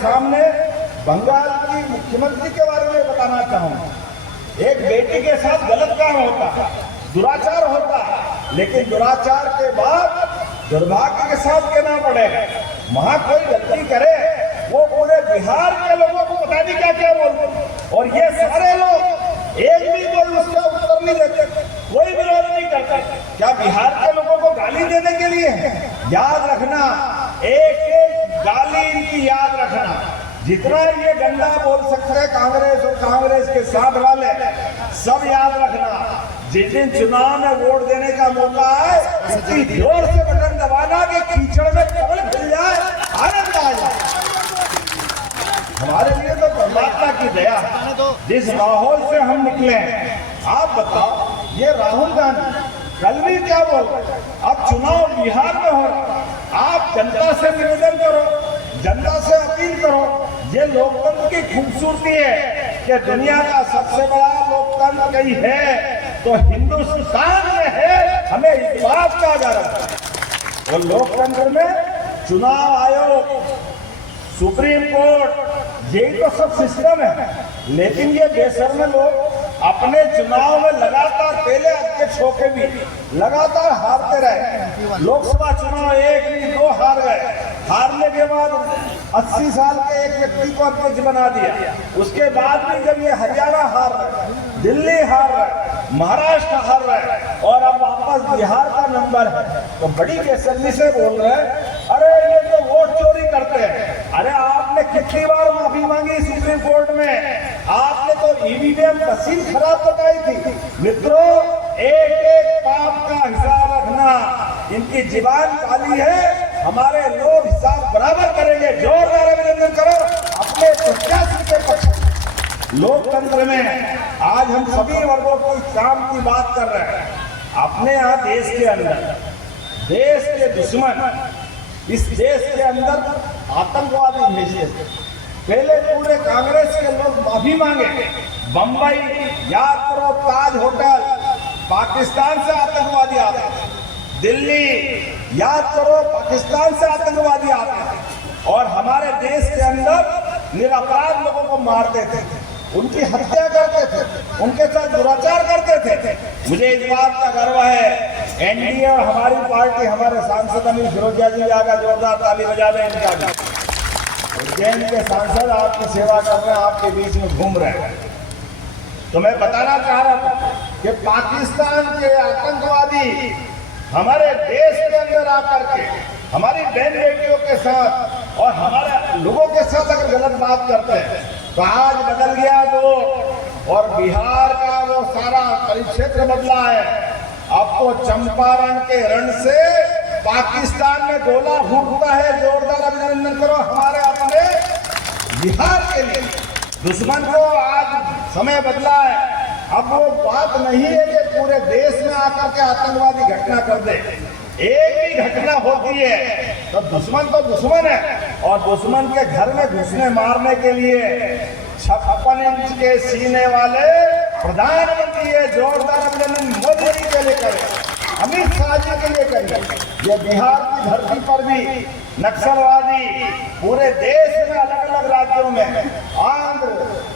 सामने बंगाल की मुख्यमंत्री के बारे में बताना चाहूंगा। एक बेटी के साथ गलत काम होता है, दुराचार होता है, लेकिन दुराचार के बाद दुर्भाग्य के साथ कहना पड़ेगा, वहां कोई गलती करे वो पूरे बिहार के लोगों को पता नहीं क्या क्या बोलते, और ये सारे लोग एक भी कोई उसका उत्तर नहीं देते, कोई विरोध नहीं करता। क्या बिहार के लोगों को गाली देने के लिए? याद रखना, एक एक गाली इनकी याद रखना। जितना ये गंदा बोल सकते हैं कांग्रेस और कांग्रेस के साथ वाले, सब याद रखना, जिस दिन चुनाव में वोट देने का मौका है, इतनी जोर से बटन दबाना कि कीचड़ में कमल खिल जाए, आनंद आ जाए। हमारे लिए तो परमात्मा की दया, जिस माहौल से हम निकले हैं। आप बताओ, ये राहुल गांधी कल भी क्या बोल रहे? अब चुनाव बिहार में हो रहा, आप जनता से निवेदन करो, जनता से अपील करो। ये लोकतंत्र की खूबसूरती है कि दुनिया का सबसे बड़ा लोकतंत्र कहीं है तो हिंदुस्तान में है, हमें इस बात का गर्व है। और लोकतंत्र में चुनाव आयोग, सुप्रीम कोर्ट, यही तो सब सिस्टम है, लेकिन ये बेशर्म लोग अपने चुनाव में लगातार, पहले अध्यक्ष होके भी लगातार हारते रहे। लोकसभा चुनाव 1 नहीं 2 हार गए, हारने के बाद 80 साल के एक व्यक्ति को अध्यक्ष बना दिया। उसके बाद भी जब ये हरियाणा हार रहे, दिल्ली हार रहे, महाराष्ट्र हार रहे और अब वापस बिहार का नंबर है, तो बड़ी बेशर्मी से बोल रहे हैं अरे ये तो वोट चोरी करते हैं। अरे आपने कितनी बार माफी मांगी सुप्रीम कोर्ट में, आपने तो ईवीएम मशीन खराब बताई थी। मित्रों, एक एक पाप का हिसाब रखना, इनकी जुबान काली है, हमारे लोग हिसाब बराबर करेंगे। जोरदार अभिनंदन करो अपने प्रत्याशी के पक्ष। लोकतंत्र में आज हम सभी वर्गों को काम की बात कर रहे हैं। अपने यहाँ देश के अंदर, देश के दुश्मन इस देश के अंदर आतंकवादी भेजे, पहले पूरे कांग्रेस के लोग माफी मांगे। बंबई याद करो, ताज होटल, पाकिस्तान से आतंकवादी आते थे। दिल्ली याद करो, पाकिस्तान से आतंकवादी आते थे और हमारे देश के अंदर निरपराध लोगों को मारते थे, उनकी हत्या करते थे, उनके साथ दुराचार करते थे। मुझे इस बात का गर्व है, एनडीए और हमारी पार्टी, हमारे सांसद अमीर फिरोजिया जी आगा जोरदार ताली बजा दें इनका भी। उज्जैन के सांसद आपकी सेवा कर रहे हैं, आपके बीच में घूम रहे हैं। तो मैं बताना चाह रहा था कि पाकिस्तान के आतंकवादी हमारे देश के अंदर आकर के हमारी बहन बेटियों के साथ और हमारे लोगों के साथ अगर गलत बात करते हैं, तो आज बदल गया वो, और बिहार का वो सारा परिक्षेत्र बदला है। अब तो चंपारण के रण से पाकिस्तान में गोला फूटता है। जोरदार अभिनंदन करो हमारे अपने बिहार के लिए। दुश्मन को आज समय बदला है। अब वो बात नहीं है कि पूरे देश में आकर के आतंकवादी घटना कर दे, एक ही घटना होती है तो दुश्मन है, और दुश्मन के घर में घुसने मारने के लिए 56 इंच के सीने वाले प्रधानमंत्री है। जोरदार अभिनंदन मोदी जी के लिए करें, अमित शाह जी के लिए करें। ये बिहार की धरती पर भी नक्सलवादी पूरे देश में अलग अलग राज्यों में, आंध्र,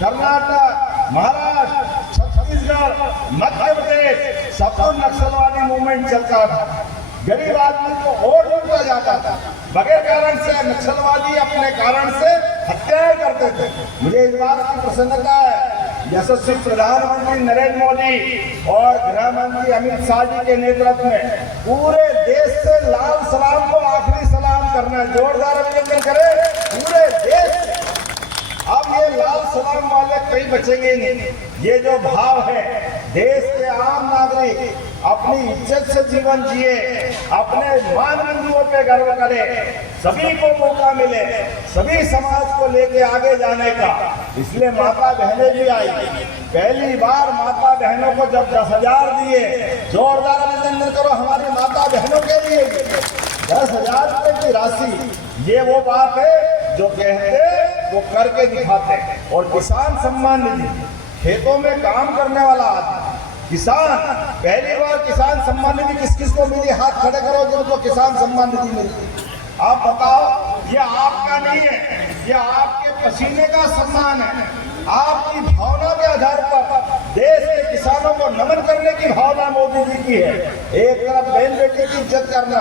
कर्नाटक, महाराष्ट्र, छत्तीसगढ़, मध्य प्रदेश, सब नक्सलवादी मूवमेंट चलता था। गरीब आदमी को वोट लूटा जाता था, बगैर कारण से नक्सलवादी अपने कारण से हत्याएं करते थे। मुझे इस बात की प्रसन्नता है, यशस्वी प्रधानमंत्री नरेंद्र मोदी और गृह मंत्री अमित शाह जी के नेतृत्व में पूरे देश से लाल सलाम को आखिरी सलाम करना है। जोरदार अभिनंदन करें पूरे देश से। अब ये लाल सलाम वाले कहीं बचेंगे नहीं। ये जो भाव है, देश के आम नागरिक अपनी इज्जत से जीवन जिए, अपने मानदंडों पे गर्व करे, सभी को मौका मिले, सभी समाज को लेके आगे जाने का। इसलिए माता बहनें भी आई। पहली बार माता बहनों को जब 10,000 दिए, जोरदार अभिनंदन करो हमारी माता बहनों के लिए। 10,000 रुपए की राशि, ये वो बात है जो कहते वो करके दिखाते। और किसान सम्मान निधि, खेतों में काम करने वाला आदमी, किसान, पहली बार किसान सम्मान निधि किस किस को मिली? हाथ खड़े करो जिनको किसान सम्मान निधि मिली। आप बताओ, ये आपका नहीं है, ये आप पसीने का सम्मान है, आपकी भावना के आधार पर देश के किसानों को नमन करने की भावना मोदी जी की है। एक तरफ बहन बेटे की इज्जत करना,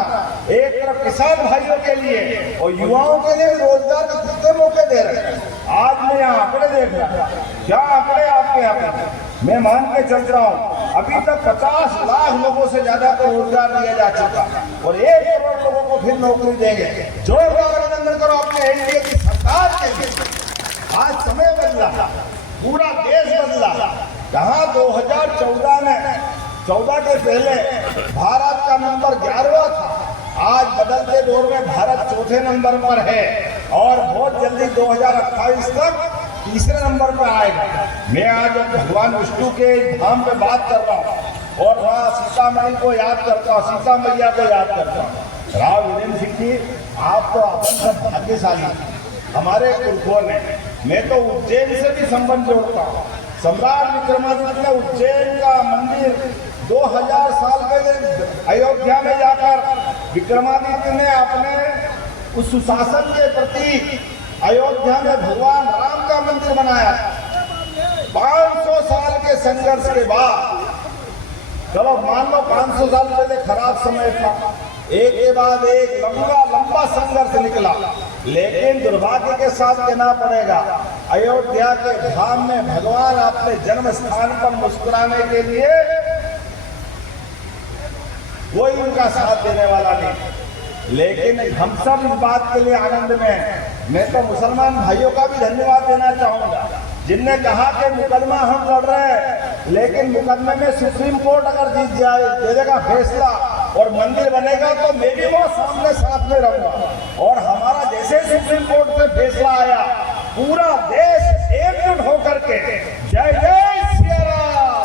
एक तरफ किसान भाइयों के लिए और युवाओं के लिए रोजगार के कितने मौके दे रहे हैं। आज मैं यहाँ आंकड़े देख रहा हूँ, क्या आंकड़े आपके यहाँ पे मैं मान के चल रहा हूँ, अभी तक 50 लाख लोगों से ज्यादा को रोजगार दिया जा चुका और 1 करोड़ लोगों को फिर नौकरी देंगे। जोरदार अभिनंदन करो अपने एनडीए की सरकार के लिए। आज समय बदला, पूरा देश बदला। जहाँ 2014 में 14 के पहले भारत का नंबर 11वां था, आज बदलते दौर में भारत चौथे नंबर पर है और बहुत जल्दी 2028 तक तीसरे नंबर पर आएगा। मैं आज भगवान विष्णु के धाम पे बात कर रहा हूँ और वहाँ सीता माई को याद करता हूँ, सीता मैया को याद करता हूँ। राव वीरेंद्र सिंह जी, आप तो अपन सब भाग्यशाली हमारे पुरखों ने। मैं तो उज्जैन से भी संबंध जोड़ता हूँ। सम्राट विक्रमादित्य ने उज्जैन का मंदिर 2000 साल पहले अयोध्या में जाकर विक्रमादित्य ने अपने उस सुशासन के प्रति अयोध्या में भगवान राम का मंदिर बनाया। 500 साल के संघर्ष के बाद, चलो मान लो 500 साल पहले खराब समय था, एक के बाद एक लंबा संघर्ष निकला, लेकिन दुर्भाग्य के साथ कहना पड़ेगा अयोध्या के धाम में भगवान अपने जन्म स्थान पर मुस्कुराने के लिए कोई उनका साथ देने वाला नहीं। लेकिन हम सब इस बात के लिए आनंद में हैं। मैं तो मुसलमान भाइयों का भी धन्यवाद देना चाहूंगा जिनने कहा कि मुकदमा हम लड़ रहे हैं, लेकिन मुकदमे में सुप्रीम कोर्ट अगर जीत जाए, दे देगा फैसला और मंदिर बनेगा तो मैं भी वो सामने साथ में रहूंगा। और हमारा जैसे सुप्रीम कोर्ट से फैसला आया, पूरा देश एकजुट होकर के जय जय सिया राम,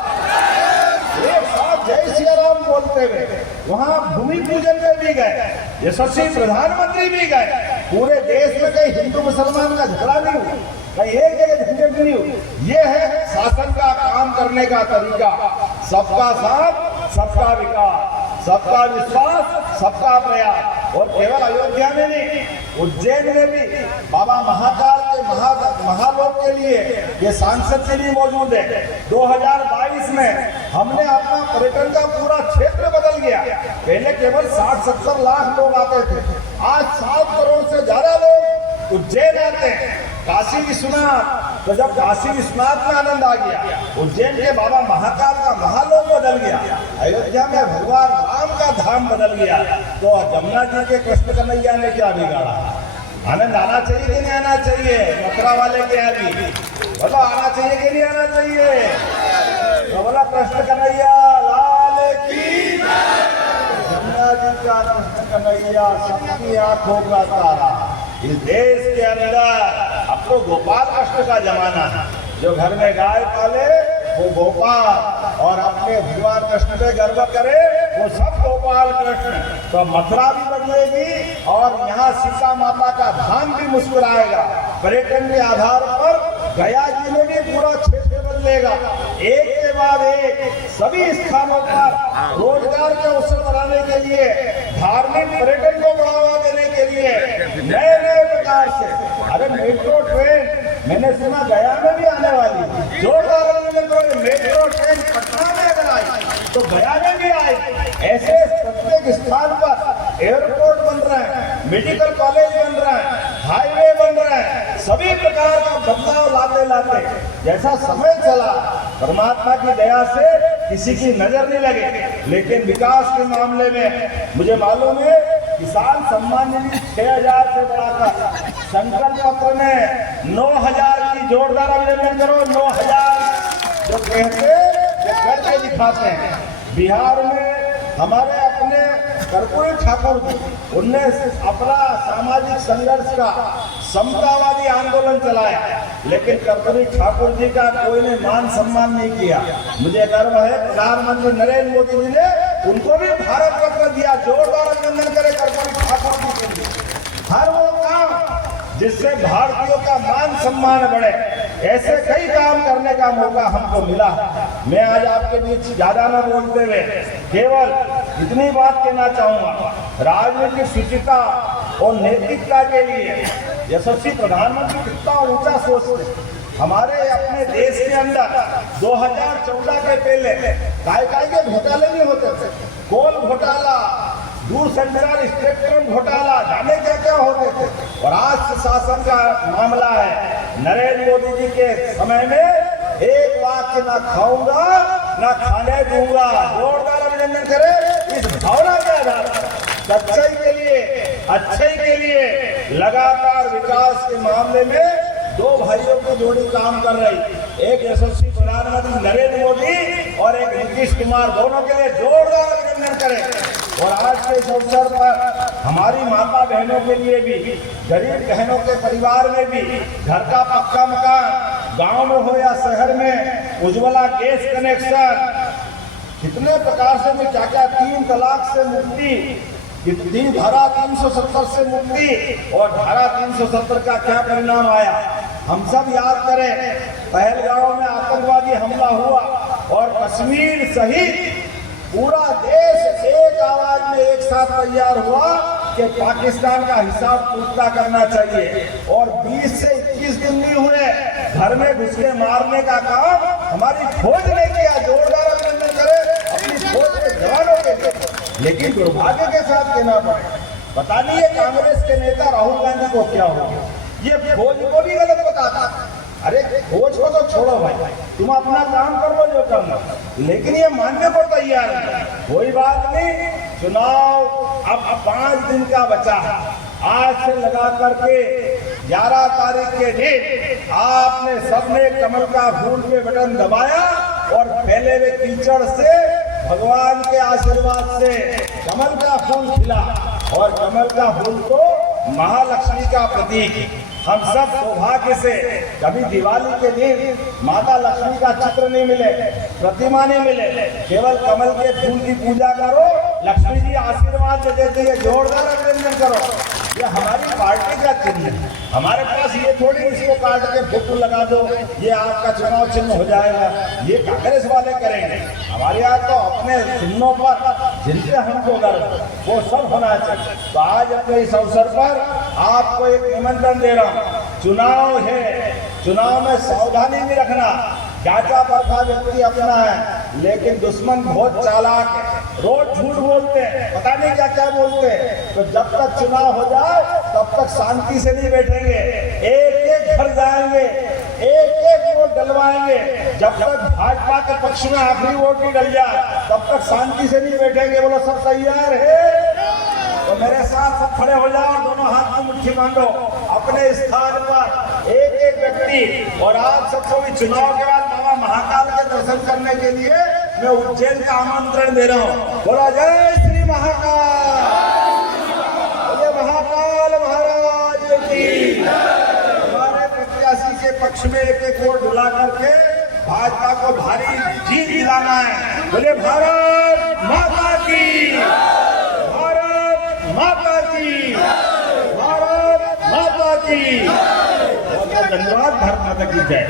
एक साथ जय सिया राम बोलते हुए वहाँ भूमि पूजन में भी गए, यशस्वी प्रधानमंत्री भी गए। पूरे देश में कहीं हिंदू मुसलमान का झगड़ा नहीं हुआ, कहीं एक जगह झंझट नहीं हुई। ये है शासन का काम करने का तरीका, सबका साथ सबका विकास, सबका विश्वास, सबका प्रयास। और केवल अयोध्या में नहीं, उज्जैन में भी बाबा महाकाल के महालोक के लिए ये सांसद जी भी मौजूद है। 2022 में हमने अपना पर्यटन का पूरा क्षेत्र बदल गया। पहले केवल 60-70 लाख लोग आते थे, आज 7 करोड़ से ज्यादा लोग उज्जैन आते हैं। काशी विश्वनाथ, तो जब काशी विश्वनाथ में आनंद आ गया, उज्जैन के बाबा महाकाल का महालोक बदल गया, अयोध्या में भगवान राम का धाम बदल गया, तो जमुना जी के कृष्ण कन्हैया ने क्या बिगाड़ा? आनंद आना चाहिए कि नहीं आना चाहिए? मथुरा वाले के यहाँ भी बोलो आना चाहिए कि नहीं आना चाहिए? तो बोला कृष्ण कन्हैया लाल की, जमुना जी का कृष्ण कन्हैया सबकी आंखों का तारा। इस देश के अंदर अब तो गोपाल कृष्ण का जमाना है, जो घर में गाय पाले वो गोपाल और अपने भगवान कृष्ण पे गर्व करे वो सब गोपाल कृष्ण। तो मथुरा भी बदलेगी और यहाँ सीता माता का धाम भी मुस्कुराएगा। पर्यटन के आधार पर गया जी में भी पूरा क्षेत्र बदलेगा। एक के बाद एक सभी स्थानों पर रोजगार के अवसर बनाने के लिए, धार्मिक पर्यटन को बढ़ावा देने के लिए नए नए प्रकार से, अरे मेट्रो ट्रेन मैंने सुना गया में भी आने वाली, जोरदार मेट्रो ट्रेन पटना में अगर आई तो गया में भी आई। ऐसे प्रत्येक स्थान पर एयरपोर्ट बन रहे हैं, मेडिकल कॉलेज बन रहे हैं, हाईवे बन रहे हैं, सभी प्रकार का बदलाव लाते लाते जैसा समय चला, परमात्मा की दया से किसी की नजर नहीं लगी। लेकिन विकास के मामले में मुझे मालूम है किसान सम्मान निधि 6000 से बढ़ाकर संकल्प पत्र में 9000 की, जोरदार अभिनंदन करो, 9000 जो कहते वो करके दिखाते हैं। बिहार में हमारे अपने कर्पूरी ठाकुर जी, उनने अपना सामाजिक संघर्ष का समतावादी आंदोलन चलाया, लेकिन कर्पूरी ठाकुर जी का कोई ने मान सम्मान नहीं किया। मुझे गर्व है प्रधानमंत्री नरेंद्र मोदी जी ने उनको भी भारत रत्न दिया। जोरदार अभिनंदन करें कर्पूरी ठाकुर जी के लिए। हर वो काम जिससे भारतीयों का मान सम्मान बढ़े, ऐसे कई काम करने का मौका हमको मिला। मैं आज आपके बीच ज्यादा न बोलते हुए केवल इतनी बात कहना चाहूंगा, राजनीतिक शुचिता और नैतिकता के लिए यशस्वी प्रधानमंत्री कितना ऊंचा सोचते। हमारे अपने देश के अंदर 2014 के पहले काय के घोटाले नहीं होते थे। कोल घोटाला, दूरसंचार स्पेक्ट्रम घोटाला, जाने क्या क्या होते थे। और आज शासन का मामला है। नरेंद्र मोदी जी के समय में एक वाक्य ना खाऊंगा ना खाने दूंगा। जोरदार अभिनंदन करें इस भावना के आधार पर। सच्चाई के लिए, अच्छाई के लिए लगातार विकास के मामले में दो भाइयों की जोड़ी काम कर रही। एक यशस्वी प्रधानमंत्री नरेंद्र मोदी और एक नीतीश कुमार, दोनों के लिए जोरदार अभिनंदन करें। और आज के इस अवसर पर हमारी माता बहनों के लिए भी, गरीब बहनों के परिवार में भी घर का पक्का मकान, गांव में हो या शहर में उज्ज्वला गैस कनेक्शन, कितने प्रकार से भी क्या क्या, 3 तलाक से मुक्ति, कितनी धारा 370 से मुक्ति। और धारा 370 का क्या परिणाम आया हम सब याद करें। पहलगांव में आतंकवादी हमला हुआ और कश्मीर सहित पूरा देश एक आवाज में एक साथ तैयार हुआ कि पाकिस्तान का हिसाब पूरा करना चाहिए। और 20 से 21 दिन नहीं हुए, घर में घुस के मारने का काम हमारी फौज ने किया। जोरदार अभिनंदन करें अपनी फौज के जवानों के लिए। लेकिन दुर्भाग्य के साथ कहना पड़े, पता नहीं है कांग्रेस के नेता राहुल गांधी को क्या हो गया, ये फौज को भी गलत बताता। अरे फौज को तो छोड़ो भाई, तुम अपना काम कर लो जो करना, लेकिन ये मानने को तैयार नहीं। कोई बात नहीं, चुनाव अब 5 दिन का बचा है। आज से लगा करके 11 तारीख के दिन आपने सबने कमल का फूल पे बटन दबाया और फैले हुए कीचड़ से भगवान के आशीर्वाद से कमल का फूल खिला। और कमल का फूल तो महालक्ष्मी का प्रतीक है। हम सब सौभाग्य से कभी दिवाली के दिन माता लक्ष्मी का चित्र नहीं मिले, प्रतिमा नहीं मिले, केवल कमल के फूल की पूजा करो, लक्ष्मी जी आशीर्वाद देती है। जोरदार अभिनंदन करो। ये हमारी पार्टी का चिन्ह है। हमारे पास ये थोड़ी इसको काट के फोटो लगा दो, ये आपका चुनाव चिन्ह हो जाएगा, ये कांग्रेस वाले करेंगे। हमारे यहाँ तो अपने चिन्हों पर जिनसे हमको गर्व वो सब होना चाहिए। तो आज अपने इस अवसर पर आपको एक निमंत्रण दे रहा हूँ। चुनाव है, चुनाव में सावधानी भी रखना। जाचा परखा व्यक्ति अपना है, लेकिन दुश्मन बहुत चालाक है, रोज झूठ बोलते हैं, पता नहीं क्या क्या बोलते हैं। तो जब तक चुनाव हो जाए तब तक शांति से नहीं बैठेंगे, एक एक घर जाएंगे, एक एक वोट डलवाएंगे। जब तक भाजपा के पक्ष में आखिरी वोट नहीं डल जाए तब तक शांति से नहीं बैठेंगे। बोलो सब तैयार है? तो मेरे साथ सब खड़े हो जाओ, दोनों हाथ में मुट्ठी बांधो अपने स्थान पर एक एक व्यक्ति। और आप सबको भी चुनाव के बाद बाबा महाकाल के दर्शन करने के लिए मैं उज्जैन का आमंत्रण दे रहा हूँ। बोला जय श्री महाकाल, बोले महाकाल महाराज की। हमारे प्रत्याशी के पक्ष में एक एक वोट डुला करके भाजपा को भारी जीत दिलाना है। बोले भारत माता की, भारत माता की, भारत माता की। धन्यवाद। भारत माता की जय।